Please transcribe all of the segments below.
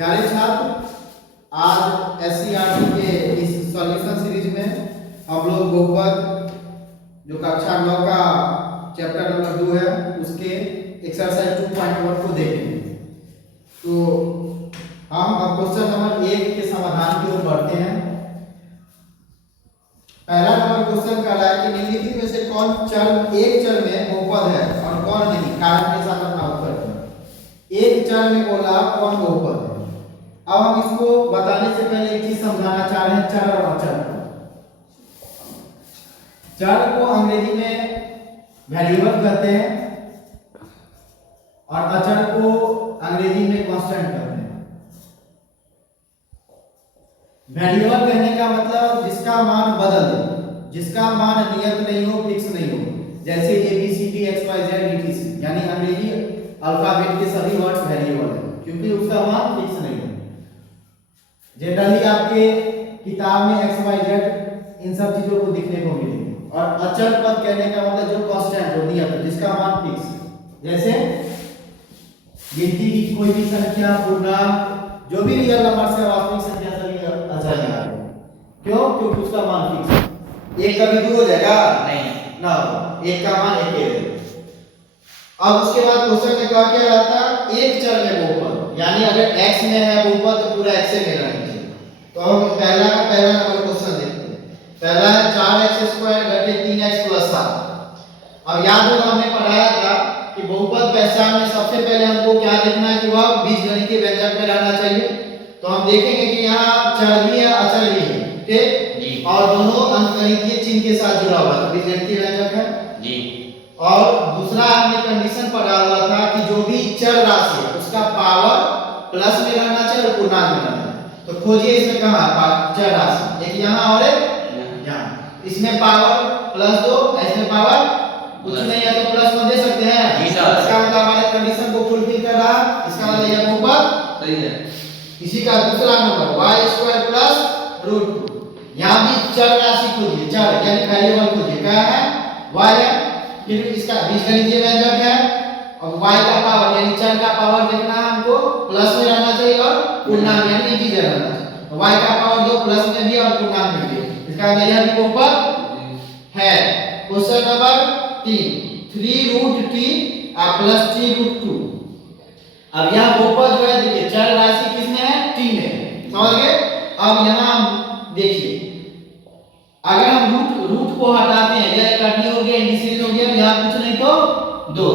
प्यारे छात्र, आज एससीईआरटी के इस सॉल्यूशन सीरीज में हम लोग बहुपद जो कक्षा 9 का चैप्टर नंबर 2 है उसके एक्सरसाइज 2.1 को देखेंगे। तो हम अब क्वेश्चन नंबर 1 के समाधान की ओर बढ़ते हैं। पहला नंबर क्वेश्चन कह रहा है कि निम्नलिखित में से कौन चर एक चर में बहुपद है और कौन नहीं, कारण के साथ अपना उत्तर दें। एक चर में बोला कौन बहुपद है। अब हम इसको बताने से पहले एक चीज समझाना चाह रहे हैं, चर और अचर को। चर को अंग्रेजी में वेरिएबल कहते हैं और अचर को अंग्रेजी में कांस्टेंट कहते हैं। वेरिएबल कहने का मतलब जिसका मान बदल दे, जिसका मान नियत नहीं हो, फिक्स नहीं हो, जैसे ABCD XYZ etc, यानी अंग्रेजी अल्फाबेट के सभी वर्ड्स वेरिएबल हैं क्योंकि उसका मान फिक्स नहीं है। जनरली आपके किताब में XYZ इन सब चीजों को दिखने को मिलेगी। और अचर पद कहने का मतलब जो कांस्टेंट हो, नियत, जिसका मान फिक्स है, जैसे गिनती की कोई भी संख्या, पूर्णांक, जो भी रियल नंबर से वास्तविक संख्या सभी अचर में आ गए। क्यों? क्योंकि उसका मान फिक्स है। एक कभी दो हो जाएगा नहीं ना, एक का मान एक ही है। अब उसके बाद क्वेश्चन में क्या रहता है, एक चर में बहुपद, यानी अगर x में है बहुपद तो पूरा x में रहना चाहिए। तो हम पहला नंबर क्वेश्चन देखते हैं। पहला है 4x² - 3x + 7। अब याद होगा हमने पढ़ाया था कि बहुपद पहचान में सबसे पहले हमको क्या देखना है कि वह बीजगणितीय व्यंजक में रहना चाहिए। तो हम देखेंगे कि यहाँ चर भी है अचर भी है, ठीक, और दोनों अंकगणितीय चिन्ह के साथ जुड़ा हुआ है, बीजगणितीय व्यंजक है जी। और दूसरा हमने कंडीशन पढ़ा हुआ था कि जो भी चर राशि है उसका पावर प्लस में रहना चाहिए और पूर्णांक में रहना चाहिए। तो खोजिए इसमें कहां चर राशि, एक यहाँ और एक यहाँ। इसमें पावर +2, इसमें पावर कुछ नहीं है तो +1 दे सकते हैं। इसका मतलब हमारे कंडीशन को फुलफिल कर रहा है, इसका मतलब यह बहुपद सही है। इसी का दूसरा नंबर y² + √2। यहाँ भी चर राशि खोजिए, चर यानी वेरिएबल खोजिए, क्या है y है, फिर इसका बीजगणितीय व्यंजक है और y का पावर यानी चर का पावर देखना है हमको, प्लस में रहना चाहिए और पूर्णांक यानी इंटीजर रहना चाहिए। तो y का पावर जो प्लस में भी और पूर्णांक में भी, इसका मतलब यह भी बहुपद है। Question number 3 3√t + t√2। अब यह बहुपद जो है, देखिए चर राशि किसमें है, t में, समझ गए। अब यहाँ देखिए अगर हम रूट को हटाते हैं, यह कटनी हो गया, इंडिसीजन हो गया, यहाँ कुछ नहीं तो 2।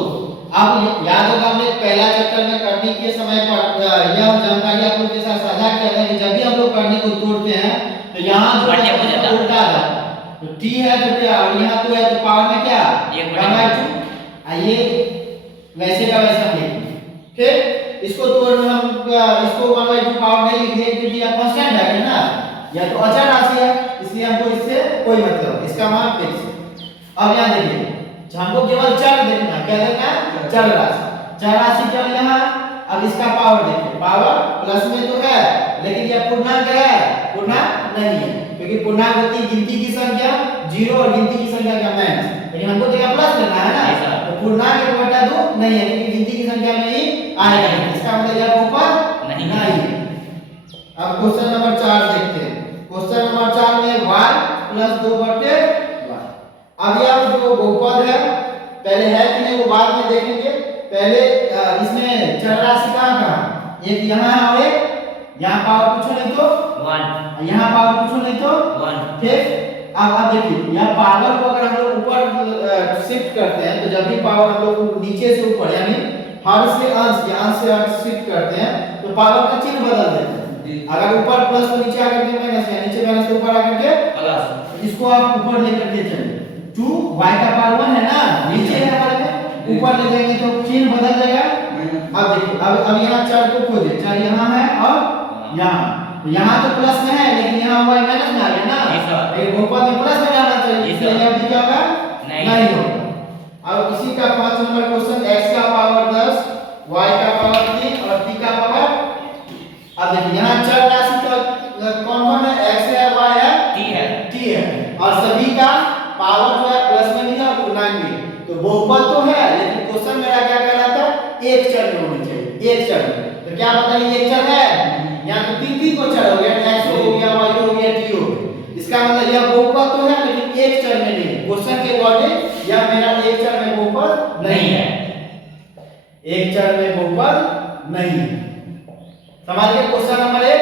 अब याद होगा हमने पहला चैप्टर में कटनी के समय पर यह जानकारी आप लोग के साथ साझा किया था कि जब भी हम लोग कटनी को तोड़ते हैं तो यहाँ जो उल्टा आ जाता है। तो t है तो क्या, और यहाँ 2 है तो पावर में क्या 1/2। आइए वैसे का वैसा देखेंगे, ठीक। इसको तोड़ना हम इसको 1/2 पावर नहीं लिखेंगे क्योंकि यह कांस्टेंट है ना, या तो अचर राशि है, इसलिए हमको इससे कोई मतलब, इसका मान फिक्स है। अब यहाँ देखिए हमको केवल चर देखना, क्या देखना है, चर राशि। चर राशि केवल यहाँ, अब इसका पावर देखिए, पावर प्लस में तो है लेकिन यह पूर्णांक है, पूर्णांक नहीं है क्योंकि पूर्णांक होती है गिनती की संख्या 0 और गिनती की संख्या का माइनस, लेकिन हमको तो यहाँ प्लस लेना है ना, तो पूर्णांक 1/2 नहीं है क्योंकि गिनती की संख्या में ही आएगा, इसका मतलब यह बहुपद नहीं है। अब क्वेश्चन नंबर 4 देखते हैं। क्वेश्चन नंबर 4 में y + 2/y। अब यह जो बहुपद है पहले है कि नहीं वो बाद में देखेंगे, पहले इसमें चर राशि कहाँ, एक यहाँ है और एक यहाँ, पावर कुछ नहीं तो 1, यहाँ पावर कुछ नहीं तो 1, ठीक। अब देखिए यह पावर को अगर हम लोग ऊपर शिफ्ट करते हैं तो जब भी पावर हम लोग नीचे से ऊपर यानी हर से अंश या अंश से हर शिफ्ट करते हैं तो पावर का चिन्ह बदल देते हैं। अगर ऊपर प्लस तो नीचे आकर के माइनस, या नीचे माइनस तो ऊपर आकर के प्लस, इसको आप ऊपर लेकर के चलिए। 2 y का पावर 1 है ना, नीचे है हमारे में, ऊपर ले जाएंगे तो चिन्ह बदल जाएगा। अब देखिए अब यहाँ चर को खोजिए, चर यहाँ है और यहाँ तो प्लस में है लेकिन यहाँ y माइनस में आ गया ना, लेकिन बहुपद में प्लस में रहना चाहिए, इसलिए यहाँ भी क्या होगा, नहीं होगा। अब इसी का 5 नंबर क्वेश्चन, x का पावर 10, y का पावर 3 और t का पावर। अब देखिए यहाँ चर राशि का कौन है, x है, y है, t है और सभी का पावर जो है प्लस में भी है और पूर्णांक भी। तो बहुपद तो है लेकिन क्वेश्चन मेरा क्या कह रहा था, एक चर में होनी चाहिए, एक चर में। तो क्या बताइए एक चर है समझ गए क्वेश्चन नंबर 1।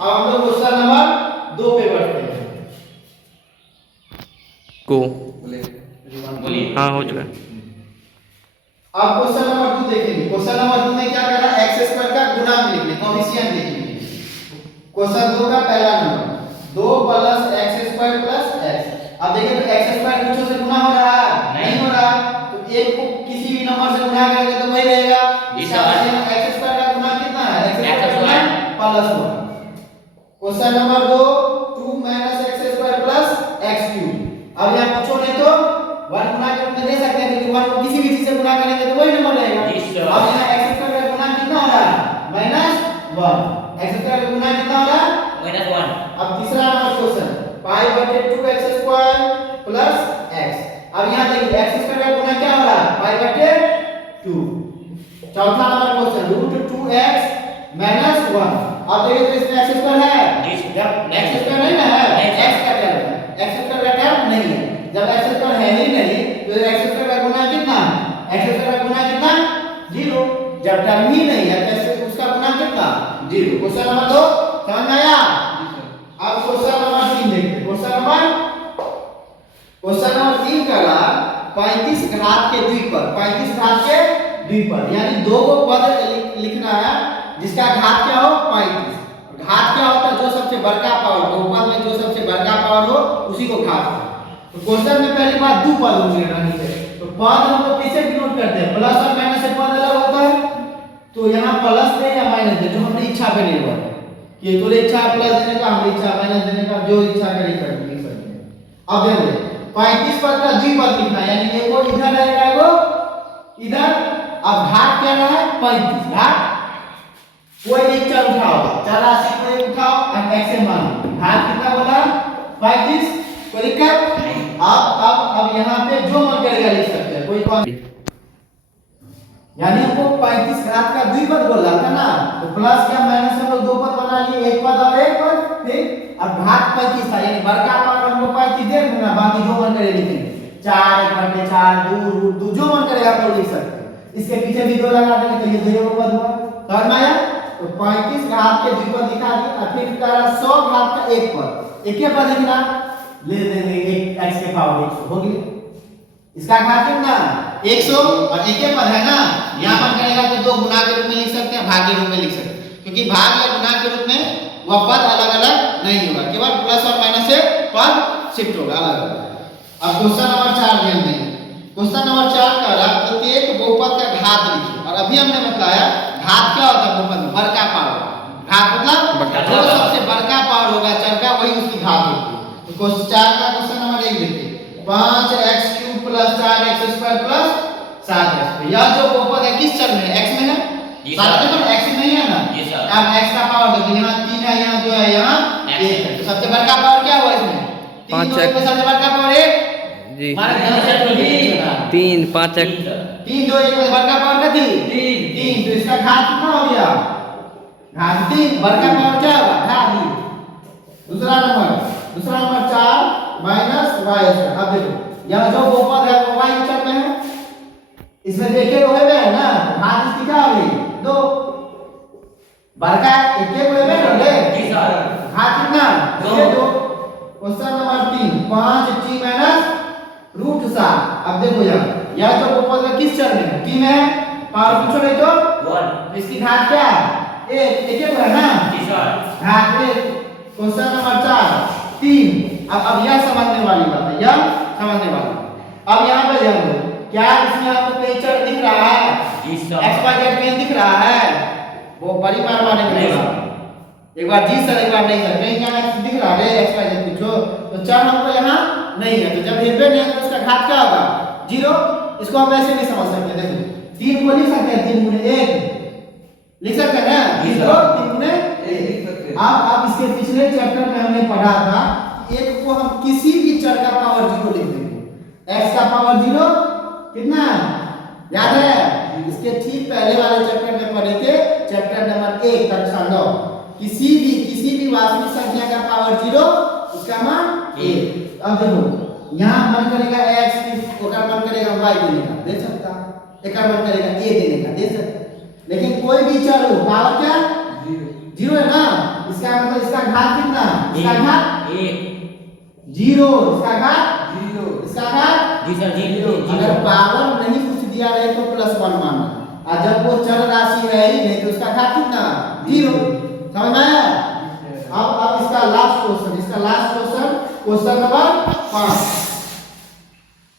अब हम लोग क्वेश्चन नंबर 2 पे बढ़ते हैं। को बोलिए। हाँ हो चुका। अब क्वेश्चन नंबर 2 देखेंगे। क्वेश्चन नंबर 2 में क्या करना है, x स्क्वायर का गुणांक लिखना, कोएफिशिएंट लिखना। क्वेश्चन 2 का पहला नंबर 2 + x स्क्वायर + x। अब देखिए तो x स्क्वायर कुछ से गुना हो रहा है, नहीं हो रहा, तो एक को किसी भी नंबर से गुणा करेंगे तो वही रहेगा। इसका मतलब x स्क्वायर का गुणांक कितना है, x स्क्वायर का गुणांक +1। Question number 2 2 - x square + x cube. अब यहां पूछो नहीं तो 1 गुना के रूप में दे सकते हैं, क्योंकि 1 को किसी भी चीज से गुणा करेंगे तो वही नंबर रहेगा। अब यहां x स्क्वायर का गुणांक कितना हो रहा है, -1। x स्क्वायर का गुणांक कितना हो रहा है, -1। अब तीसरा number question π/2x square + x। अब यहां देखिए x स्क्वायर का गुणा क्या हो रहा है, π/2। चौथा नंबर क्वेश्चन √2x - 1। अब देखिए तो इसमें x स्क्वायर है, जब x स्क्वायर नहीं ना है, x का टर्म है, x स्क्वायर का टर्म नहीं है। जब x स्क्वायर है ही नहीं तो x स्क्वायर का गुणा कितना, x स्क्वायर का गुणा कितना, 0। जब टर्म ही नहीं है तो उसका गुणा कितना, 0। क्वेश्चन नंबर 2 समझ में आया। अब क्वेश्चन नंबर 3 देखते हैं। क्वेश्चन नंबर 3 का 35 घात के द्विपद, 35 घात के द्विपद यानी दो को पद लिखना है जिसका घात क्या हो, 35। घात क्या होता है, जो सबसे बड़का पावर, बहुपद में जो सबसे बड़का पावर हो उसी को घात है। तो क्वेश्चन में पहली बात दो पद होंगे नीचे, तो पद हम लोग कैसे डिनोट करते हैं, प्लस और माइनस से पद अलग होता है। तो यहाँ प्लस दे या माइनस दे, जो अपनी इच्छा पे निर्भर है कि तुझे इच्छा है प्लस देने का, हमारी इच्छा माइनस देने का, जो इच्छा करे कर लिख सकते हैं। अब देखो 35 पद का द्विपद लिखना है, यानी ये वो इधर रहेगा, वो इधर। अब घात क्या रहा है, 35। घात कोई एक चर उठाओ, चर राशि कोई उठाओ और x से मान, घात कितना बोला, 35। कोई दिक्कत। अब यहाँ पे जो मन करेगा लिख सकते हैं, कोई कौन, यानी हमको 35 घात का द्विपद बोल रहा था ना, तो प्लस क्या माइनस हम लोग दो पद बना लिए, एक पद और एक पद। ठीक, अब घात 35 था, यानी बड़का पावर हमको 35 दे देना, बाकी जो मन करे लिखेंगे, 4 1/4 2 जो मन करेगा आप लिख सकते हैं। इसके पीछे भी 2 लगा देंगे तो ये 2 पद हुआ। समझ में आया। तो 35 घात के द्विपद लिखा दिया, फिर करा 100 घात का एक पद, एक ही पद लिखना, ले देंगे एक x के पावर 100 हो गया। इसका घात कितना, 100 और एक ही पद है ना, यहां पर करेगा तो 2 गुना के रूप में लिख सकते हैं, भाग के रूप में लिख सकते हैं, क्योंकि भाग या गुना के रूप में वह पद अलग-अलग नहीं होगा, केवल प्लस और माइनस से पद शिफ्ट होगा अलग-अलग। अब क्वेश्चन नंबर 4 ध्यान दें। क्वेश्चन नंबर 4 का प्रत्येक बहुपद का घात लिखिए। और अभी हमने बताया घात क्या होता है, बहुपद में बड़का पावर। घात मतलब जो सबसे बड़का पावर होगा चर का, वही उसकी घात होगी। तो क्वेश्चन 4 का क्वेश्चन नंबर 1 देखिए, 5x³ + 4x² + 7x। यह जो बहुपद है किस चर में है, x में है, साथ में x में ही है ना। अब x का पावर देखो, यहाँ 3 है, यहाँ 2 है, यहाँ 1 है, तो सबसे बड़का पावर क्या हुआ इसमें, 3 2 में सबसे बड़का पावर 1 जी, हमारे 3 5 1 3 2 1 में बड़का पावर का 3 तो इसका घात कितना हो गया, घात 3। बड़का पावर क्या होगा, घात 3। दूसरा नंबर 4 - y²। अब देखो यह जो बहुपद है वो y चर में है, इसमें देखे हुए है ना, घात इसकी क्या हो गई 2। बड़का एक के हुए में ना, घात कितना 2। Question number 3 5t - √7। अब देखो यह जो बहुपद है किस चर में है, t में है, पावर पूछो नहीं तो 1। इसकी घात क्या, एक है ना, घात 1। Question number 4 3। अब यह समझने वाली बात है, यह समझने वाली। अब यहाँ पे ध्यान दो, क्या इसमें आपको पेज चर दिख रहा है, xyz पेन दिख रहा है, वो बड़ी मार मारने के लिए एक बार जी सर एक बार नहीं सर, कहीं यहाँ x दिख रहा है, xyz पूछो तो चर हमको यहाँ नहीं है, तो जब हेबे नहीं है तो इसका घात क्या होगा 0। इसको हम ऐसे भी समझ सकते हैं, देखो 3 को लिख सकते हैं, 3 × 1 लिख सकते हैं ना, 3 × 1 लिख सकते हैं। अब इसके पिछले चैप्टर में हमने पढ़ा था, एक को हम किसी भी चर का पावर 0 लिख देंगे, x का पावर 0 कितना याद है, इसके ठीक पहले वाले चैप्टर में पढ़े थे, चैप्टर नंबर 1 कक्षा 9। किसी भी वास्तविक संख्या का पावर 0 उसका मान 1। अब देखो यहाँ मन करेगा x, ओकर मन करेगा y देने का, दे सकता, एकर मन करेगा a देने का, दे सकता, लेकिन कोई भी चर हो पावर क्या 0। इसका मतलब इसका घात कितना, इसका घात एक 0, इसका घात 0 इसका घात जी सर जी अगर पावर नहीं कुछ दिया रहे तो +1 मानना, और जब वो चर राशि है ही नहीं तो उसका घात कितना 0। समझ में आया? अब इसका लास्ट क्वेश्चन क्वेश्चन नंबर 5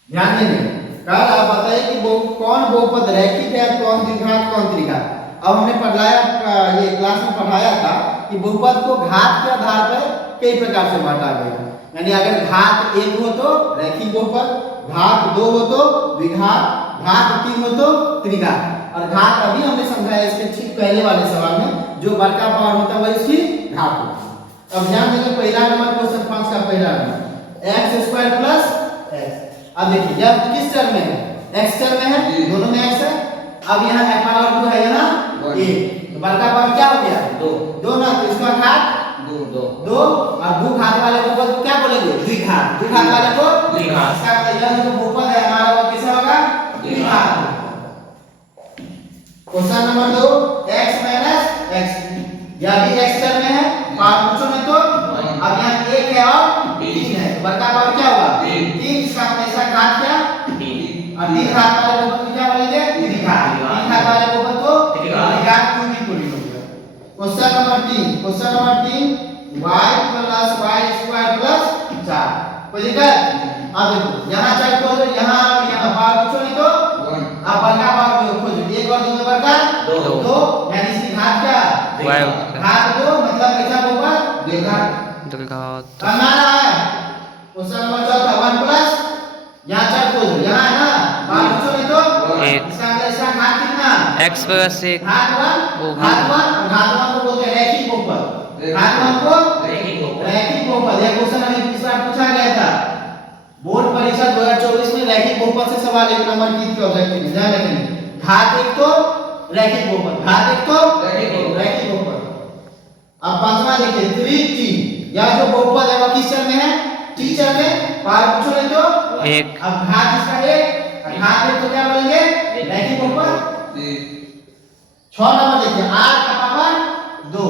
ध्यान देंगे। कल आप बताइए कि वो कौन बहुपद रैखिक है, कौन द्विघात, कौन त्रिघात। अब हमने पढ़ाया ये क्लास में पढ़ाया था कि बहुपद को घात के आधार पर कई प्रकार से बांटा गया, यानी अगर घात 1 हो तो रैखिक बहुपद, घात 2 हो तो द्विघात, घात 3 हो तो त्रिघात, और घात अभी हमने समझाया इसके ठीक पहले वाले सवाल में जो बड़का पावर होता है वही उसकी घात होती है। अब ध्यान देंगे पहला नंबर क्वेश्चन 5 का पहला नंबर x² + x। अब देखिए जब किस चर में है, x चर में है, दोनों में x है। अब यहाँ पावर 2 है, यहाँ 1, तो बड़का पावर क्या हो गया 2 ना, तो इसका घात 2 और 2 घात वाले को क्या बोलेंगे द्विघात, 2 घात वाले को द्विघात। इसका मतलब यह जो बहुपद है हमारा वो कैसे होगा द्विघात। क्वेश्चन नंबर 2 x - x, यह भी x चर में है, पावर पूछो नहीं तो। अब यहाँ 1 है और 3 है, तो बड़का पावर क्या होगा 3, इसका हमेशा घात क्या 3, और 3 घात वाले बहुपद को क्या बोलेंगे त्रिघात, 3 घात वाले बहुपद को त्रिघात क्यों भी बोलेंगे। क्वेश्चन नंबर 3 y + y² + 4, कोई दिक्कत? अब देखो यहाँ चर को यहाँ और यहाँ पावर पूछो नहीं तो अब बड़का पावर खोजो, 1 और 2 में बड़का 2, यानी इसकी घात क्या घात 2, मतलब कैसा बहुपद द्विघात। द्विघात समझ आ रहा है? क्वेश्चन नंबर 4 1 + यहाँ चर खोजो, यहाँ है ना पावर पूछो नहीं तो 1, इसका घात कितना x + 1 घात 1 घात 1 को बोलते हैं रैखिक बहुपद, घात 1 को रैखिक बहुपद। यह क्वेश्चन अभी पिछला पूछा गया था बोर्ड परीक्षा 2024 में, रैखिक बहुपद से सवाल 1 नंबर की थी ऑब्जेक्टिव में, ध्यान रखेंगे। घात 1 तो रैखिक बहुपद, घात 1 तो रैखिक बहुपद। अब पांचवा देखिए 3t, यह जो बहुपद है वो किस चर में है t चर में, पावर पूछो नहीं तो 1। अब घात इसका 1, घात 1 तो क्या बोलेंगे रैखिक बहुपद। 6 नंबर देखिए r का पावर 2,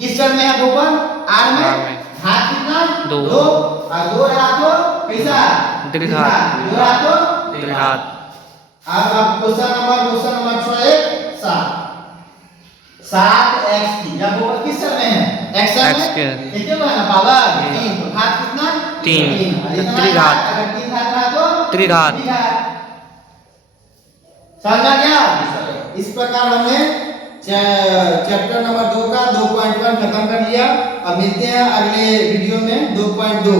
किस चर में है बहुपद r में, घात कितना 2, और 2 रहा तो कैसा द्विघात, 2 रहा तो द्विघात। अब क्वेश्चन नंबर 7 7x, यह बहुपद किस चर में है x में, कितने में है ना पावर 3, तो घात कितना 3, त्रिघात, अगर 3 घात रहा तो त्रिघात। समझा क्या? इस प्रकार हमने चैप्टर नंबर 2 का 2.1 खत्म कर लिया। अब मिलते हैं अगले वीडियो में 2.2।